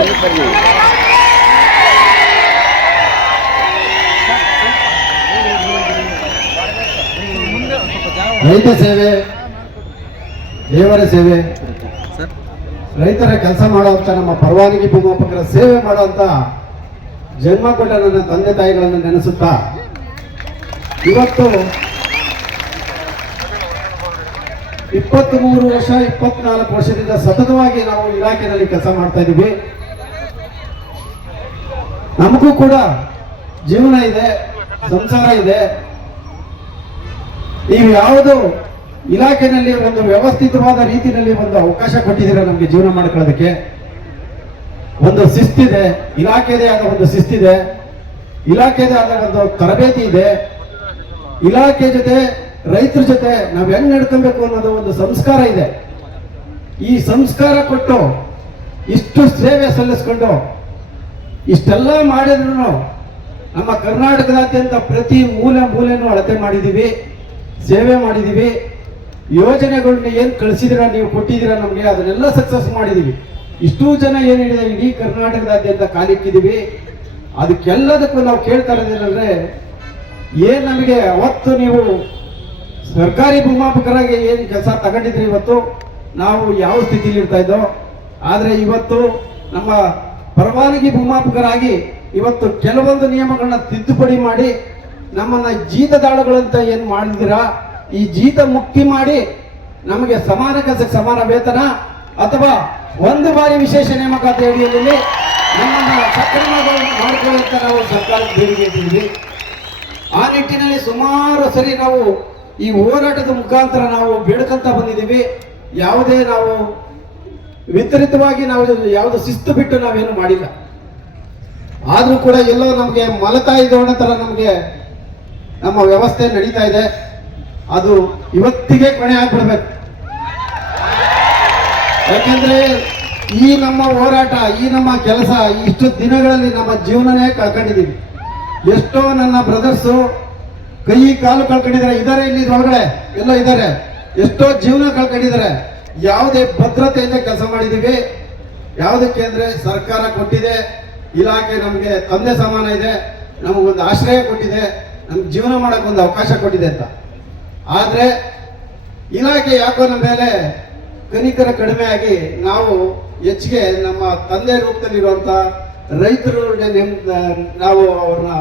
ರೈತ ಸೇವೆ ದೇವರ ಸೇವೆ, ರೈತರ ಕೆಲಸ ಮಾಡುವಂತ ನಮ್ಮ ಪರವಾನಗಿ ಭೂಮಾಪಕರ ಸೇವೆ ಮಾಡುವಂತ ಜನ್ಮ ಕೊಟ್ಟ ನನ್ನ ತಂದೆ ತಾಯಿಗಳನ್ನು ನೆನೆಸುತ್ತಾ ಇವತ್ತು 23 ವರ್ಷ 24 ವರ್ಷದಿಂದ ಸತತವಾಗಿ ನಾವು ಇಲಾಖೆಯಲ್ಲಿ ಕೆಲಸ ಮಾಡ್ತಾ ಇದ್ದೀವಿ. ನಮಗೂ ಕೂಡ ಜೀವನ ಇದೆ, ಸಂಸಾರ ಇದೆ. ನೀವು ಯಾವುದು ಇಲಾಖೆಯಲ್ಲಿ ಒಂದು ವ್ಯವಸ್ಥಿತವಾದ ರೀತಿಯಲ್ಲಿ ಒಂದು ಅವಕಾಶ ಕೊಟ್ಟಿದ್ದೀರಾ ನಮಗೆ ಜೀವನ ಮಾಡ್ಕೊಳ್ಳೋದಕ್ಕೆ. ಒಂದು ಶಿಸ್ತಿದೆ, ಇಲಾಖೆದೇ ಆದ ಒಂದು ಶಿಸ್ತಿದೆ, ಇಲಾಖೆದೇ ಆದ ಒಂದು ತರಬೇತಿ ಇದೆ. ಇಲಾಖೆ ಜೊತೆ ರೈತರ ಜೊತೆ ನಾವು ಹೆಂಗ್ ನಡ್ಕೊಬೇಕು ಅನ್ನೋದು ಒಂದು ಸಂಸ್ಕಾರ ಇದೆ. ಈ ಸಂಸ್ಕಾರ ಕೊಟ್ಟು ಇಷ್ಟು ಸೇವೆ ಸಲ್ಲಿಸ್ಕೊಂಡು ಇಷ್ಟೆಲ್ಲ ಮಾಡಿದ್ರು ನಮ್ಮ ಕರ್ನಾಟಕದಾದ್ಯಂತ ಪ್ರತಿ ಮೂಲೆನೂ ಅಳತೆ ಮಾಡಿದ್ದೀವಿ, ಸೇವೆ ಮಾಡಿದ್ದೀವಿ. ಯೋಜನೆಗಳನ್ನ ಏನು ಕಳಿಸಿದಿರ, ನೀವು ಕೊಟ್ಟಿದ್ದೀರಾ ನಮಗೆ, ಅದನ್ನೆಲ್ಲ ಸಕ್ಸಸ್ ಮಾಡಿದ್ದೀವಿ. ಇಷ್ಟೂ ಜನ ಏನಿದೆ ಇಡೀ ಕರ್ನಾಟಕದಾದ್ಯಂತ ಕಾಲಿಕ್ಕಿದ್ದೀವಿ. ಅದಕ್ಕೆಲ್ಲದಕ್ಕೂ ನಾವು ಕೇಳ್ತಾ ಇರೋದೇನಂದ್ರೆ, ಏನು ನಮಗೆ ಅವತ್ತು ನೀವು ಸರ್ಕಾರಿ ಭೂಮಾಪಕರಾಗಿ ಏನು ಕೆಲಸ ತಗೊಂಡಿದ್ರಿ, ಇವತ್ತು ನಾವು ಯಾವ ಸ್ಥಿತಿಲಿ ಇರ್ತಾ ಇದ್ದೋ. ಆದರೆ ಇವತ್ತು ನಮ್ಮ ಪರವಾನಗಿ ಭೂಮಾಪಕರಾಗಿ ಇವತ್ತು ಕೆಲವೊಂದು ನಿಯಮಗಳನ್ನ ತಿದ್ದುಪಡಿ ಮಾಡಿ ನಮ್ಮನ್ನ ಜೀತದಾಳುಗಳಂತ ಏನು ಮಾಡಿದಿರಾ, ಈ ಜೀತ ಮುಕ್ತಿ ಮಾಡಿ ನಮಗೆ ಸಮಾನ ಕೆಲಸಕ್ಕೆ ಸಮಾನ ವೇತನ ಅಥವಾ ಒಂದು ಬಾರಿ ವಿಶೇಷ ನೇಮಕಾತಿ ಅಡಿಯಲ್ಲಿ ನಮ್ಮನ್ನ ಸಕ್ರಮ ಮಾಡಿಕೊಳ್ಳಿ ಅಂತ ನಾವು ಸರ್ಕಾರಕ್ಕೆ ಬೇಡಿಕೆ ಇಟ್ಟಿದ್ವಿ. ಆ ನಿಟ್ಟಿನಲ್ಲಿ ಸುಮಾರು ಸರಿ ನಾವು ಈ ಹೋರಾಟದ ಮುಖಾಂತರ ನಾವು ಬೇಡ್ಕಂತ ಬಂದಿದ್ದೀವಿ. ಯಾವುದೇ ನಾವು ವಿತರಿತವಾಗಿ ನಾವು ಯಾವುದು ಶಿಸ್ತು ಬಿಟ್ಟು ನಾವೇನು ಮಾಡಿಲ್ಲ. ಆದ್ರೂ ಕೂಡ ಎಲ್ಲೋ ನಮಗೆ ಮಲತಾಯಿ ದೋಣ ತರ ನಮಗೆ ನಮ್ಮ ವ್ಯವಸ್ಥೆ ನಡೀತಾ ಇದೆ. ಅದು ಇವತ್ತಿಗೆ ಕೊನೆ ಆಗ್ಬಿಡ್ಬೇಕು. ಯಾಕೆಂದ್ರೆ ಈ ನಮ್ಮ ಹೋರಾಟ, ಈ ನಮ್ಮ ಕೆಲಸ ಇಷ್ಟು ದಿನಗಳಲ್ಲಿ ನಮ್ಮ ಜೀವನನೇ ಕಳ್ಕೊಂಡಿದ್ದೀವಿ. ಎಷ್ಟೋ ನನ್ನ ಬ್ರದರ್ಸು ಕೈ ಕಾಲು ಕಳ್ಕೊಂಡಿದ್ದಾರೆ, ಇದ್ದಾರೆ ಇಲ್ಲಿ ಹೊರಗಡೆ ಎಲ್ಲ ಇದ್ದಾರೆ. ಎಷ್ಟೋ ಜೀವನ ಕಳ್ಕೊಂಡಿದ್ದಾರೆ. ಯಾವುದೇ ಭದ್ರತೆಯಿಂದ ಕೆಲಸ ಮಾಡಿದ್ದೀವಿ. ಯಾವುದಕ್ಕೆ ಅಂದ್ರೆ ಸರ್ಕಾರ ಕೊಟ್ಟಿದೆ, ಇಲಾಖೆ ನಮಗೆ ತಂದೆ ಸಮಾನ ಇದೆ, ನಮಗೊಂದು ಆಶ್ರಯ ಕೊಟ್ಟಿದೆ, ನಮ್ಗೆ ಜೀವನ ಮಾಡಕ್ಕೆ ಒಂದು ಅವಕಾಶ ಕೊಟ್ಟಿದೆ ಅಂತ. ಆದರೆ ಇಲಾಖೆ ಯಾಕೋ ನಮ್ಮ ಮೇಲೆ ಕನಿಕರ ಕಡಿಮೆ ಆಗಿ ನಾವು ಹೆಚ್ಚಿಗೆ ನಮ್ಮ ತಂದೆ ರೂಪದಲ್ಲಿರುವಂಥ ರೈತರು ನಾವು ಅವ್ರನ್ನ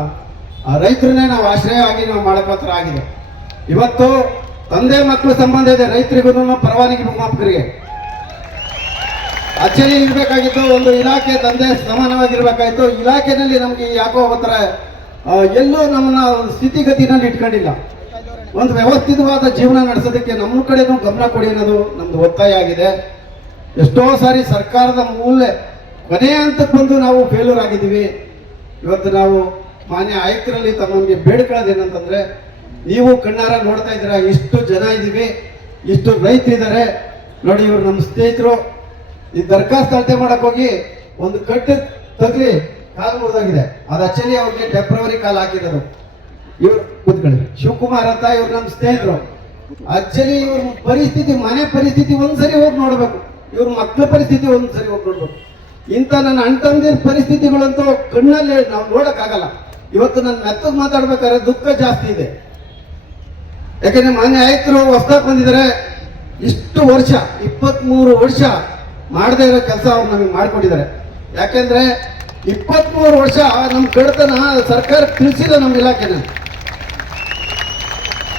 ರೈತರನ್ನೇ ನಾವು ಆಶ್ರಯ ಆಗಿ ನಾವು ಮಾಡಕೋತ್ರ ಆಗಿದೆ. ಇವತ್ತು ತಂದೆ ಮಕ್ಕಳು ಸಂಬಂಧ ಇದೆ ರೈತರಿಗೂ ಪರವಾನಗಿ ಭೂಮಾಪಕರಿಗೆ. ಅಚ್ಚರಿ ಇರಬೇಕಾಗಿತ್ತು, ಒಂದು ಇಲಾಖೆ ತಂದೆ ಸಮಾನವಾಗಿರ್ಬೇಕಾಯ್ತು. ಇಲಾಖೆನಲ್ಲಿ ನಮ್ಗೆ ಯಾಕೋ ಒಂಥರ ಎಲ್ಲೂ ನಮ್ಮನ್ನ ಒಂದು ಸ್ಥಿತಿಗತಿನಲ್ಲಿ ಇಟ್ಕೊಂಡಿಲ್ಲ. ಒಂದು ವ್ಯವಸ್ಥಿತವಾದ ಜೀವನ ನಡೆಸೋದಕ್ಕೆ ನಮ್ಮ ಕಡೆನೂ ಗಮನ ಕೊಡಿ ಅನ್ನೋದು ನಮ್ದು ಒತ್ತಾಯ ಆಗಿದೆ. ಎಷ್ಟೋ ಸಾರಿ ಸರ್ಕಾರದ ಕೊನೆಯ ಹಂತಕ್ಕೆ ಬಂದು ನಾವು ಫೇಲ್ಯೂರ್ ಆಗಿದ್ದೀವಿ. ಇವತ್ತು ನಾವು ಮಾನ್ಯ ಆಯುಕ್ತರಲ್ಲಿ ತಮಗೆ ಬೇಡ್ಕೊಳ್ಳೋದೇನಂತಂದ್ರೆ, ನೀವು ಕಣ್ಣಾರ ನೋಡ್ತಾ ಇದ್ದೀರಾ, ಇಷ್ಟು ಜನ ಇದ್ದೀವಿ, ಇಷ್ಟು ರೈತರಿದ್ದಾರೆ ನೋಡಿ. ಇವರು ನಮ್ಮ ಸ್ನೇಹಿತರು ಈ ದರ್ಖಾಸ್ತು ಅಳತೆ ಮಾಡಕ್ ಹೋಗಿ ಒಂದು ಕಟ್ಟು ತಗ್ಲಿ ಕಾಲು ಮುರಿದಾಗಿದೆ. ಅದು ಆಕ್ಚುಲಿ ಅವ್ರಿಗೆ ಫೆಬ್ರವರಿ ಕಾಲ್ ಹಾಕಿರೋದು. ಇವ್ರು ಕೂತ್ಕೊಳ್ಳಿ, ಶಿವಕುಮಾರ್ ಅಂತ ಇವ್ರು ನಮ್ಮ ಸ್ನೇಹಿತರು. ಆಕ್ಚುಲಿ ಇವ್ರ ಪರಿಸ್ಥಿತಿ, ಮನೆ ಪರಿಸ್ಥಿತಿ ಒಂದ್ಸರಿ ಹೋಗಿ ನೋಡ್ಬೇಕು, ಇವ್ರ ಮಕ್ಕಳ ಪರಿಸ್ಥಿತಿ ಒಂದ್ಸರಿ ಹೋಗಿ ನೋಡ್ಬೇಕು. ಇಂಥ ನನ್ನ ಅಣ್ತಂದಿರ ಪರಿಸ್ಥಿತಿಗಳಂತೂ ಕಣ್ಣಲ್ಲಿ ನಾವು ನೋಡಕ್ಕಾಗಲ್ಲ. ಇವತ್ತು ನನ್ನ ಮೆತ್ತಗೆ ಮಾತಾಡ್ಬೇಕಾದ್ರೆ ದುಃಖ ಜಾಸ್ತಿ ಇದೆ. ಯಾಕಂದ್ರೆ ಮಾನ್ಯ ಆಯುಕ್ತರು ಹೊಸದಾಗಿ ಬಂದಿದ್ದಾರೆ. ಇಷ್ಟು ವರ್ಷ 23 ವರ್ಷ ಮಾಡದೇ ಇರೋ ಕೆಲಸ ಅವ್ರು ನಮಗೆ ಮಾಡಿಕೊಟ್ಟಿದ್ದಾರೆ. ಯಾಕೆಂದ್ರೆ 23 ವರ್ಷ ನಮ್ಮ ಕಡತನ ಸರ್ಕಾರ ತಿಳಿಸಿಲ್ಲ ನಮ್ಮ ಇಲಾಖೆನ.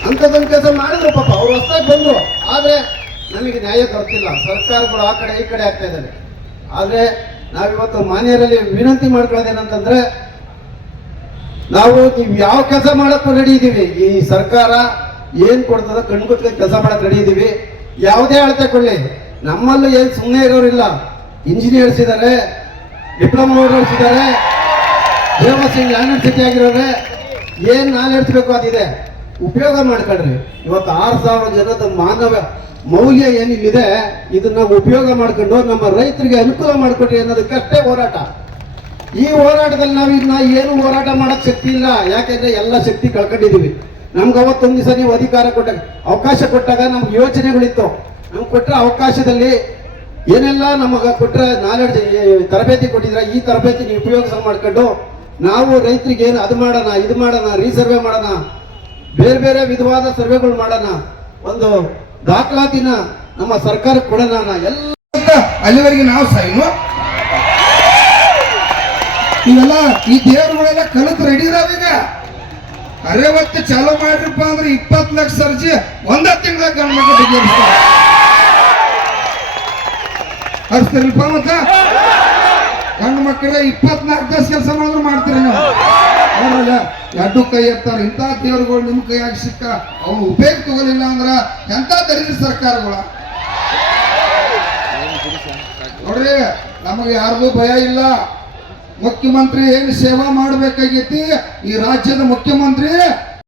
ಅಂಥದ್ದೊಂದು ಕೆಲಸ ಮಾಡಿದ್ರು ಪಾಪ, ಅವ್ರು ಹೊಸದಾಗಿ ಬಂದ್ರು. ಆದ್ರೆ ನಮಗೆ ನ್ಯಾಯ ದೊರಕಿಲ್ಲ. ಸರ್ಕಾರಗಳು ಆ ಕಡೆ ಈ ಕಡೆ ಆಗ್ತಾ ಇದ್ದಾರೆ. ಆದ್ರೆ ನಾವಿವತ್ತು ಮಾನ್ಯರಲ್ಲಿ ವಿನಂತಿ ಮಾಡ್ಕೊಳ್ಳೋದೇನಂತಂದ್ರೆ, ನಾವು ನೀವು ಯಾವ ಕೆಲಸ ಮಾಡಕ್ಕೂ ರೆಡಿ ಇದ್ದೀವಿ. ಈ ಸರ್ಕಾರ ಏನ್ ಕೊಡ್ತದ ಕಣ್ಗುತ್ತಿಗೆ ಕೆಲಸ ಮಾಡಕ್ ರೆಡಿ ಇದ್ದೀವಿ. ಯಾವುದೇ ಅಳತೆ ಕೊಳ್ಳಿ, ನಮ್ಮಲ್ಲೂ ಏನು ಸುಮ್ಮನೆ ಇರೋರಿಲ್ಲ. ಇಂಜಿನಿಯರ್ಸ್ ಇದ್ದಾರೆ, ಡಿಪ್ಲೊಮಾ ಓದರ್ಸ್ ಇದ್ದಾರೆ, ದೇವಸಿಂಗ್ ಯೂನಿವರ್ಸಿಟಿ ಆಗಿರೋರೆ. ಏನ್ ನಾಲೆಡ್ಜ್ ಬೇಕು ಅದಿದೆ, ಉಪಯೋಗ ಮಾಡ್ಕೊಳ್ರಿ. ಇವತ್ತು 6000 ಜನದ ಮಾನವ ಮೌಲ್ಯ ಏನಿದೆ ಇದನ್ನ ಉಪಯೋಗ ಮಾಡ್ಕೊಂಡು ನಮ್ಮ ರೈತರಿಗೆ ಅನುಕೂಲ ಮಾಡಿಕೊಟ್ರಿ ಅನ್ನೋದಕ್ಕಷ್ಟೇ ಹೋರಾಟ. ಈ ಹೋರಾಟದಲ್ಲಿ ನಾವು ಇದನ್ನ ಏನು ಹೋರಾಟ ಮಾಡಕ್ ಶಕ್ತಿ ಇಲ್ಲ. ಯಾಕೆಂದ್ರೆ ಎಲ್ಲ ಶಕ್ತಿ ಕಳ್ಕೊಂಡಿದೀವಿ. ನಮ್ಗೆ ಅವತ್ತೊಂದು ದಿವಸ ನೀವು ಅಧಿಕಾರ ಕೊಟ್ಟಾಗ, ಅವಕಾಶ ಕೊಟ್ಟಾಗ ನಮ್ಗೆ ಯೋಚನೆಗಳಿತ್ತು. ನಮ್ಗೆ ಕೊಟ್ಟರೆ ಅವಕಾಶದಲ್ಲಿ ಏನೆಲ್ಲ ನಮಗೆ ಕೊಟ್ಟರೆ ನಾಲೆಡ್ಜ್ ತರಬೇತಿ ಕೊಟ್ಟಿದ್ರೆ ಈ ತರಬೇತಿ ನೀವು ಉಪಯೋಗ ಮಾಡ್ಕೊಂಡು ನಾವು ರೈತರಿಗೆ ಏನು ಅದು ಮಾಡೋಣ ಇದು ಮಾಡೋಣ ರೀಸರ್ವೆ ಮಾಡೋಣ ಬೇರೆ ಬೇರೆ ವಿಧವಾದ ಸರ್ವೆಗಳು ಮಾಡೋಣ ಒಂದು ದಾಖಲಾತಿನ ನಮ್ಮ ಸರ್ಕಾರಕ್ಕೆ ಕೊಡೋಣ ಎಲ್ಲ ಅಲ್ಲಿವರೆಗೆ ನಾವು ಸೈನು ಇವೆಲ್ಲ ಈ ದೇವರುಗಳೆಲ್ಲ ಕಲಿತು ರೆಡಿ ಇದಾವೀಗ ಅರೆವತ್ತು ಚಾಲೂ ಮಾಡ್ರಿಪ್ಪ ಅಂದ್ರೆ 20 ಲಕ್ಷ ಸರ್ಜಿ ಒಂದ ತಿಂಗಳ ಗಂಡ ಮಕ್ಕಳು ತೆಗಿಸ್ತಾರೆ ಹರಿಸ್ತಿರಲ್ಪ ಮತ್ತ ಗಂಡು ಮಕ್ಕಳ 24 ತಾಸು ಕೆಲಸ ಮಾಡಿದ್ರು ಮಾಡ್ತೀರಿ ನೀವು ಅವರಲ್ಲ ಎರಡು ಕೈ ಎತ್ತಾರೆ ಇಂಥ ದೇವರುಗಳು ನಿಮ್ಮ ಕೈಯಾಗಿ ಸಿಕ್ಕ ಅವನು ಉಪಯೋಗ ತಗೋಲಿಲ್ಲ ಅಂದ್ರ ಎಂತ ದರಿದ್ರ ಸರ್ಕಾರಗಳ ನೋಡ್ರಿ ನಮಗೆ ಯಾರಿಗೂ ಭಯ ಇಲ್ಲ ಮುಖ್ಯಮಂತ್ರಿ ಏನು ಸೇವಾ ಮಾಡಬೇಕಾಗೈತಿ ಈ ರಾಜ್ಯದ ಮುಖ್ಯಮಂತ್ರಿ